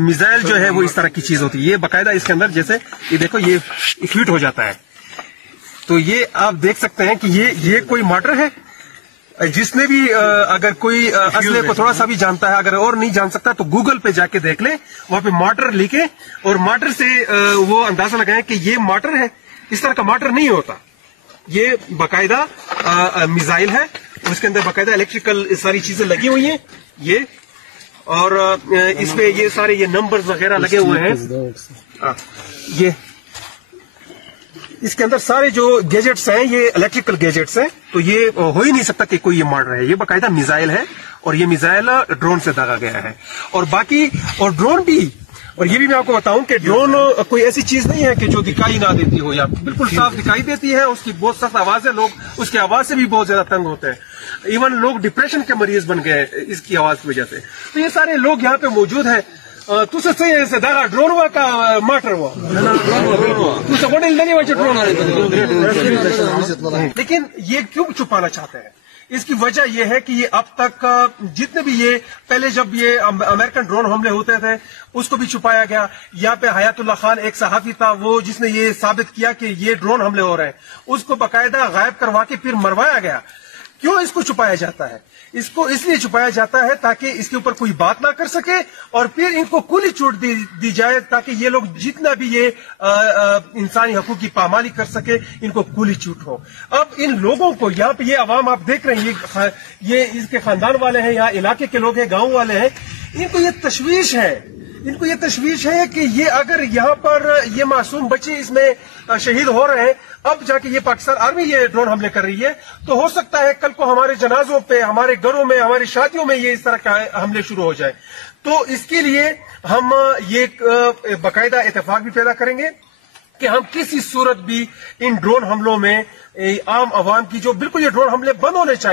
Missile जो है वो इस तरह की चीज होती है। ये बाकायदा इसके अंदर जैसे ये देखो ये फिट हो जाता है, तो ये आप देख सकते हैं कि ये कोई मोटर है। जिसने भी अगर कोई असले को थोड़ा सा भी जानता है, अगर और नहीं जान सकता तो गूगल पे जाके देख ले, वहां पे मोटर लिखे और मोटर से वो अंदाजा लगाएं कि ये मोटर है। इस तरह का मोटर नहीं होता, ये बाकायदा मिसाइल है, उसके अंदर बाकायदा इलेक्ट्रिकल सारी चीजें लगी हुई हैं ये, और इसमें ये सारे ये नंबर्स वगैरह लगे हुए हैं। ये इसके अंदर सारे जो गैजेट्स हैं ये इलेक्ट्रिकल गैजेट्स हैं, तो ये हो ही नहीं सकता कि कोई ये मॉडल है। ये बाकायदा मिसाइल है और ये मिसाइल ड्रोन से दागा गया है। और बाकी और ड्रोन भी, और ये भी मैं आपको बताऊं कि ड्रोन कोई ऐसी चीज नहीं है कि जो दिखाई ना देती हो, या बिल्कुल साफ दिखाई देती है। उसकी बहुत सख्त आवाज है, लोग उसकी आवाज से भी बहुत ज्यादा तंग होते हैं। इवन लोग डिप्रेशन के मरीज बन गए इसकी आवाज की वजह से। तो ये सारे लोग यहाँ पे मौजूद हैं। तू से दागा ड्रोन हुआ का माटर हुआ लेकिन ये क्यों छुपाना चाहते हैं? इसकी वजह यह है कि ये अब तक जितने भी ये पहले जब ये अमेरिकन ड्रोन हमले होते थे उसको भी छुपाया गया। यहाँ पे हयातुल्लाह खान एक सहाफी था, वो जिसने ये साबित किया कि ये ड्रोन हमले हो रहे हैं, उसको बाकायदा गायब करवा के फिर मरवाया गया। क्यों इसको छुपाया जाता है? इसको इसलिए छुपाया जाता है ताकि इसके ऊपर कोई बात ना कर सके और फिर इनको खुली छूट दी जाए, ताकि ये लोग जितना भी ये इंसानी हकूक की पामाली कर सके, इनको खुली छूट हो। अब इन लोगों को यहाँ पे ये अवाम आप देख रहे हैं, ये इसके खानदान वाले हैं, यहाँ इलाके के लोग हैं, गांव वाले हैं, इनको ये तशवीश है। इनको ये तशवीश है कि ये अगर यहाँ पर ये मासूम बच्चे इसमें शहीद हो रहे हैं, अब जाके ये पाकिस्तान आर्मी ये ड्रोन हमले कर रही है, तो हो सकता है कल को हमारे जनाजों पे, हमारे घरों में, हमारी शादियों में ये इस तरह का हमले शुरू हो जाए। तो इसके लिए हम ये बाकायदा इत्तेफाक भी पैदा करेंगे कि हम किसी सूरत भी इन ड्रोन हमलों में आम आवाम की जो बिल्कुल ये ड्रोन हमले बंद होने चाहिए।